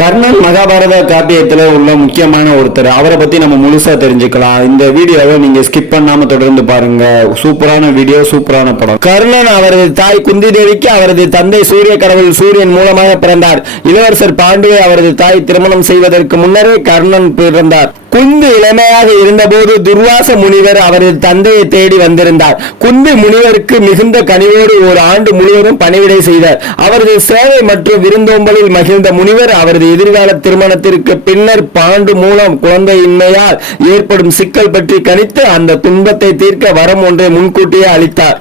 கர்ணன் மகாபாரத காப்பியத்துல உள்ள முக்கியமான ஒருத்தர். அவரை பத்தி நம்ம முழுசா தெரிஞ்சுக்கலாம். இந்த வீடியோவை நீங்க ஸ்கிப் பண்ணாம தொடர்ந்து பாருங்க. சூப்பரான வீடியோ, சூப்பரான படம். கர்ணன் அவரது தாய் குந்தி தேவிக்கு அவரது தந்தை சூரிய கடவுள் சூரியன் மூலமாக பிறந்தார். இளவரசர் பாண்டுவை அவரது தாய் திருமணம் செய்வதற்கு முன்னரே கர்ணன் பிறந்தார். குந்தி இளமையாக இருந்தபோது துர்வாச முனிவர் அவரது தந்தையை தேடி வந்திருந்தார். குந்தி முனிவருக்கு மிகுந்த கனிவோடு ஒரு ஆண்டு முழுவதும் பணிவிடை செய்தார். அவரது சேவை மற்றும் விருந்தோம்பலில் மகிழ்ந்த முனிவர் அவரது எதிர்கால திருமணத்திற்கு பின்னர் பாண்டு மூலம் குழந்தையின்மையால் ஏற்படும் சிக்கல் பற்றி கணித்து அந்த துன்பத்தை தீர்க்க வரம் ஒன்றை முன்கூட்டியே அளித்தார்.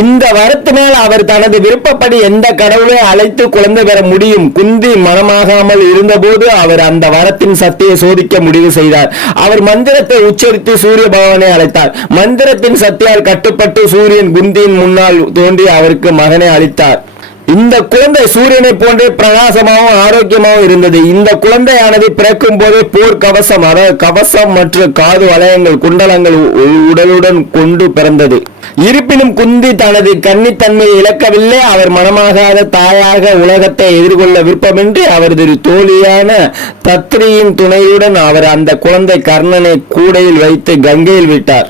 இந்த வரத்தினால் அவர் தனது விருப்பப்படி எந்த கடவுளை அழைத்து குழந்தை பெற முடியும். குந்தி மனமாகாமல் இருந்தபோது அவர் அந்த வரத்தின் சக்தியை சோதிக்க முடிவு செய்தார். அவர் மந்திரத்தை உச்சரித்து சூரிய பகவானை அழைத்தார். மந்திரத்தின் சக்தியால் கட்டுப்பட்டு சூரியன் குந்தியின் முன்னால் தோன்றி அவருக்கு மகனை அளித்தார். இந்த குழந்தை சூரியனை போன்றே பிரகாசமாகவும் ஆரோக்கியமாகவும் இருந்தது. இந்த குழந்தையானது பிறக்கும் போதே போர் கவசம், அதாவது கவசம் மற்றும் காது வளையங்கள் குண்டலங்கள் உடலுடன் கொண்டு பிறந்தது. இருப்பினும் குந்தி தனது கன்னித்தன்மையை இழக்கவில்லை. அவர் மனமாகாத தாயாக உலகத்தை எதிர்கொள்ள விருப்பமின்றி அவரது தோழியான தத்ரியின் துணையுடன் அவர் அந்த குழந்தை கர்ணனை கூடையில் வைத்து கங்கையில் விட்டார்.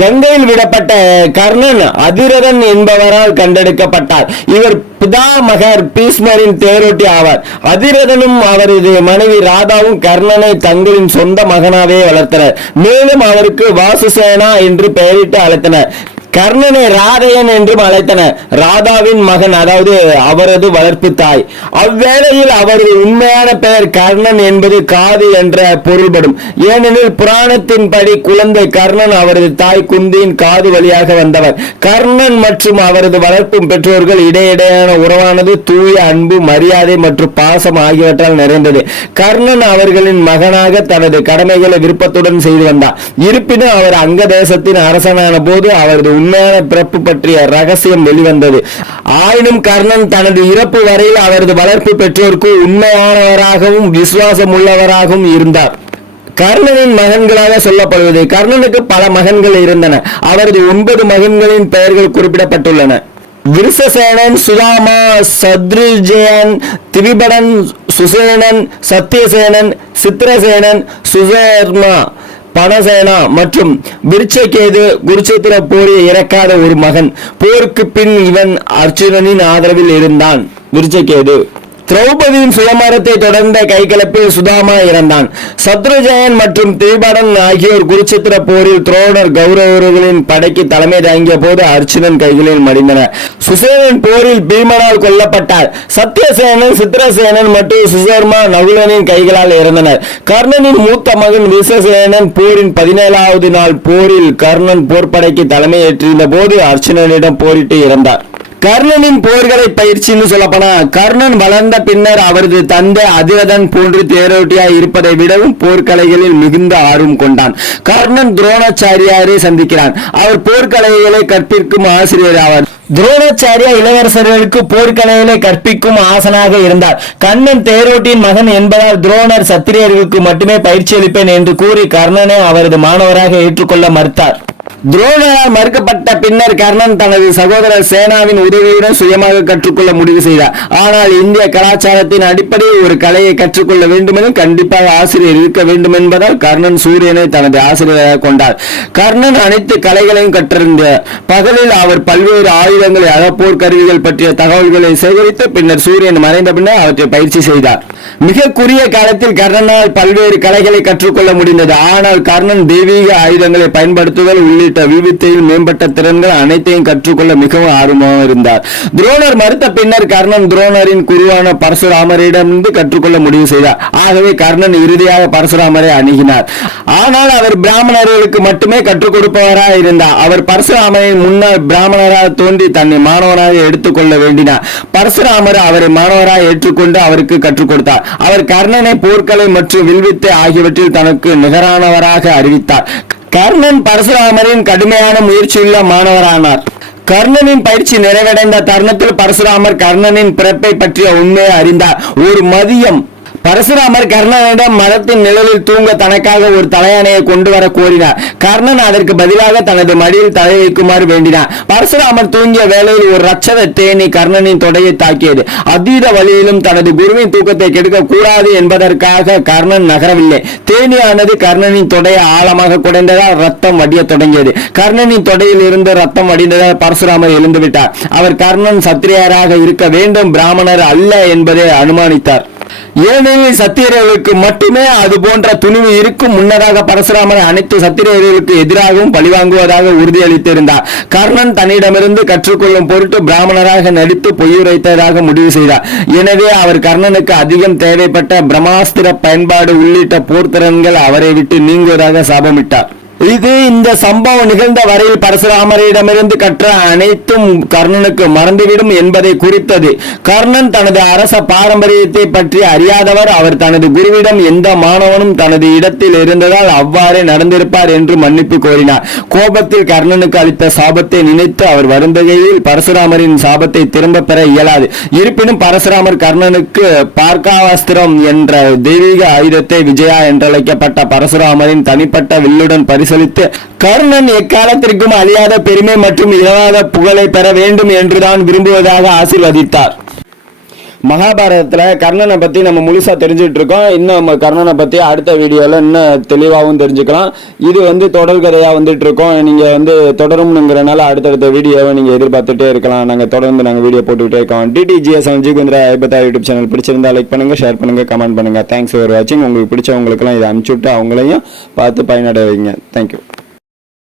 கங்கையில் விடப்பட்ட கர்ணன் அதிரதன் என்பவரால் கண்டெடுக்கப்பட்டார். இவர் பிதாமகர் பீஷ்மரின் தேரோட்டி ஆவார். அதிரதனும் அவரது மனைவி ராதாவும் கர்ணனை தங்களின் சொந்த மகனாவே வளர்த்தனர். மேலும் அவருக்கு வாசுசேனா என்று பெயரிட்டு அழைத்தனர். கர்ணனை ராதையன் என்றும் அழைத்தனர். ராதாவின் மகன், அதாவது அவரது வளர்ப்பு தாய். அவ்வேளையில் அவரது உண்மையான பெயர் கர்ணன் என்பது காது என்ற பொருள்படும். ஏனெனில் புராணத்தின்படி குழந்தை கர்ணன் அவரது தாய் குந்தியின் காது வழியாக வந்தவர். கர்ணன் மற்றும் அவரது வளர்ப்பு பெற்றோர்கள் இடையிடையான உறவானது தூய அன்பு, மரியாதை மற்றும் பாசம் ஆகியவற்றால் நிறைந்தது. கர்ணன் அவர்களின் மகனாக தனது கடமைகளை விருப்பத்துடன் செய்து வந்தார். இருப்பினும் அவர் அங்க தேசத்தின் அரசனான போது அவரது உண்மையான பிறப்பு பற்றிய ரகசியம் வெளிவந்தது. ஆயினும் கர்ணன் தனது இறப்பு வரையில் அவரது வளர்ப்பு பெற்றோருக்கு உண்மையானவராகவும் விசுவாசம் உள்ளவராகவும் இருந்தார். கர்ணனின் மகன்களாக சொல்லப்படுவது. கர்ணனுக்கு பல மகன்கள் இருந்தன. அவரது 9 மகன்களின் பெயர்கள் குறிப்பிடப்பட்டுள்ளன. விருஷசேனன், சுதாமா, சத்ருஜயன், திவிபடன், சுசேனன், சத்தியசேனன், சித்திரசேனன், சுசர்மா, பனசேனா மற்றும் விருட்சகேது. குருச்சேத்திர போரில் இறக்காத ஒரு மகன். போருக்கு பின் இவன் அர்ஜுனனின் ஆதரவில் இருந்தான். விருட்சகேது. திரௌபதியின் சுயமரத்தை தொடர்ந்த கைகலப்பில் சுதாமா இறந்தான். சத்ருஜயன் மற்றும் திரிபடன் ஆகியோர் குருச்சேத்திர போரில் துரோணர் கௌரவர்களின் படைக்கு தலைமை தாங்கிய போது அர்ஜுனன் கைகளில் மடிந்தனர். சுசேனன் போரில் பீமனால் கொல்லப்பட்டார். சத்தியசேனன், சித்திரசேனன் மற்றும் சுசர்மா நகுலனின் கைகளால் இறந்தனர். கர்ணனின் மூத்த மகன் விருஷசேனன் போரின் 17வது நாள் போரில் கர்ணன் போர்ப்படைக்கு தலைமை ஏற்றிருந்த போது அர்ஜுனனிடம் போரிட்டு இறந்தார். கர்ணனின் போர்களை பயிற்சின்னு சொல்லப்போனா, கர்ணன் வளர்ந்த பின்னர் அவரது தந்தை அதிரதன் போன்று தேரோட்டியாய் இருப்பதை விடவும் போர்க்கலைகளில் மிகுந்த ஆர்வம் கொண்டான். கர்ணன் துரோணாச்சாரியாரை சந்திக்கிறான். அவர் போர்க்கலைகளை கற்பிக்கும் ஆசிரியர் ஆவார். துரோணாச்சாரியா இளவரசர்களுக்கு போர்க்கலைகளை கற்பிக்கும் ஆசனாக இருந்தார். கர்ணன் தேரோட்டியின் மகன் என்பதால் துரோணர் சத்திரியர்களுக்கு மட்டுமே பயிற்சி அளிப்பேன் என்று கூறி கர்ணனை அவரது மாணவராக ஏற்றுக்கொள்ள மறுத்தார். துரோணரால் மறுக்கப்பட்ட பின்னர் கர்ணன் தனது சகோதரர் சேனாவின் உதவியுடன் சுயமாக கற்றுக்கொள்ள முடிவு செய்தார். ஆனால் இந்திய கலாச்சாரத்தின் அடிப்படையில் ஒரு கலையை கற்றுக்கொள்ள வேண்டுமெனும் கண்டிப்பாக ஆசிரியர் இருக்க வேண்டும் என்பதால் கர்ணன் சூரியனை தனது ஆசிரியராக கொண்டார். கர்ணன் அனைத்து கலைகளையும் கற்றிருந்தார். பகலில் அவர் பல்வேறு ஆயுதங்களை, போர் கருவிகள் பற்றிய தகவல்களை சேகரித்து பின்னர் சூரியன் மறைந்த பின்னர் அவற்றை பயிற்சி செய்தார். மிக குறுகிய காலத்தில் கர்ணனால் பல்வேறு கலைகளை கற்றுக்கொள்ள முடிந்தது. ஆனால் கர்ணன் தெய்வீக ஆயுதங்களை பயன்படுத்துதல் உள்ளிட்ட விவித்தையில் மேம்பட்ட திறன்கள் அனைத்தையும் கற்றுக்கொள்ள மிகவும் ஆர்வமாக இருந்தார். துரோணர் மறுத்த பின்னர் கர்ணன் துரோணரின் குருவான பரசுராமரிடமிருந்து கற்றுக்கொள்ள முடிவு செய்தார். ஆகவே கர்ணன் இறுதியாக பரசுராமரை அணுகினார். ஆனால் அவர் பிராமணர்களுக்கு மட்டுமே கற்றுக் கொடுப்பவராக இருந்தார். அவர் பரசுராமரின் முன்னால் பிராமணராக தோன்றி தன்னை மாணவராக எடுத்துக்கொள்ள வேண்டினார். பரசுராமர் அவரை மாணவராக ஏற்றுக்கொண்டு அவருக்கு கற்றுக் கொடுத்தார். அவர் கர்ணனை போர்க்கலை மற்றும் வில்வித்தை ஆகியவற்றில் தனக்கு நிகரானவராக அறிவித்தார். கர்ணன் பரசுராமரின் கடுமையான முயற்சியுள்ள மாணவரானார். கர்ணனின் பயிற்சி நிறைவடைந்த தருணத்தில் பரசுராமர் கர்ணனின் பிறப்பை பற்றிய உண்மையை அறிந்தார். ஒரு மதியம் பரசுராமர் கர்ணனிடம் மரத்தின் நிழலில் தூங்க தனக்காக ஒரு தலையணையை கொண்டு வர கோரினார். கர்ணன் அதற்கு பதிலாக தனது மடியில் தலை வைக்குமாறு வேண்டினார். பரசுராமர் தூங்கிய வேளையில் ஒரு ரட்சத தேனி கர்ணனின் தொடையை தாக்கியது. அதீத வழியிலும் தனது குருவின் தூக்கத்தை கெடுக்க கூடாது என்பதற்காக கர்ணன் நகரவில்லை. தேனியானது கர்ணனின் தொடையை ஆழமாக குடைந்ததால் ரத்தம் வடிய தொடங்கியது. கர்ணனின் தொடையில் இருந்து ரத்தம் வடிந்ததால் பரசுராமர் எழுந்துவிட்டார். அவர் கர்ணன் சத்திரியராக இருக்க வேண்டும், பிராமணர் அல்ல என்பதை அனுமானித்தார். ஏனெனில் சத்திரியர்களுக்கு மட்டுமே அது போன்ற துணிவு இருக்கும். முன்னதாக பரசுராமர் அனைத்து சத்திரியர்களுக்கு எதிராகவும் பழிவாங்குவதாக உறுதியளித்திருந்தார். கர்ணன் தன்னிடமிருந்து கற்றுக்கொள்ளும் பொருட்டு பிராமணராக நடித்து பொய்யுரைத்ததாக முடிவு செய்தார். எனவே அவர் கர்ணனுக்கு அதிகம் தேவைப்பட்ட பிரம்மாஸ்திர பயன்பாடு உள்ளிட்ட போர்த்திறன்கள் அவரை விட்டு நீங்குவதாக சாபமிட்டார். இது இந்த சம்பவம் நிகழ்ந்த வரையில் பரசுராமரிடமிருந்து கற்ற அனைத்தும் கர்ணனுக்கு மறந்துவிடும் என்பதை குறித்தது. கர்ணன் தனது அரச பாரம்பரியத்தை பற்றி அறியாதவர். அவர் தனது குருவிடம் எந்த மாணவனும் தனது இடத்தில் இருந்ததால் அவ்வாறே நடந்திருப்பார் என்று மன்னிப்பு கோரினார். கோபத்தில் கர்ணனுக்கு அளித்த சாபத்தை நினைத்து அவர் வருந்துகையில் பரசுராமரின் சாபத்தை திரும்ப பெற இயலாது. இருப்பினும் பரசுராமர் கர்ணனுக்கு பார்க்காவாஸ்திரம் என்ற தெய்வீக ஆயுதத்தை விஜயா என்றழைக்கப்பட்ட பரசுராமரின் தனிப்பட்ட வில்லுடன் செலுத்து கர்ணன் எக்காலத்திற்கும் அழியாத பெருமை மற்றும் இழவாத புகழை பெற வேண்டும் என்றுதான் விரும்புவதாக ஆசீர்வதித்தார். மகாபாரதத்துல கர்ணனை பத்தி நம்ம முழுசா தெரிஞ்சுட்டு இருக்கோம். இன்னும் நம்ம கர்ணனை பத்தி அடுத்த வீடியோல இன்னும் தெளிவாகவும் தெரிஞ்சுக்கலாம். இது தொடர் கதையா வந்துட்டு இருக்கோம். நீங்க தொடரும்ங்கிறனால அடுத்தடுத்த வீடியோவை நீங்க எதிர்பார்த்துட்டே இருக்கலாம். நாங்க தொடர்ந்து வீடியோ போட்டுக்கிட்டே இருக்கோம். DTGS ஜிகுந்திரா ஐபத்தா யூடியூப் சேனல் பிடிச்சிருந்தா லைக் பண்ணுங்க, ஷேர் பண்ணுங்க, கமெண்ட் பண்ணுங்க. தேங்க்ஸ் ஃபார் வாட்சிங். உங்களுக்கு பிடிச்சவங்களுக்கெல்லாம் இதை அனுப்பிச்சுட்டு அவங்களையும் பார்த்து பயனடைய வைங்க. தேங்க்யூ.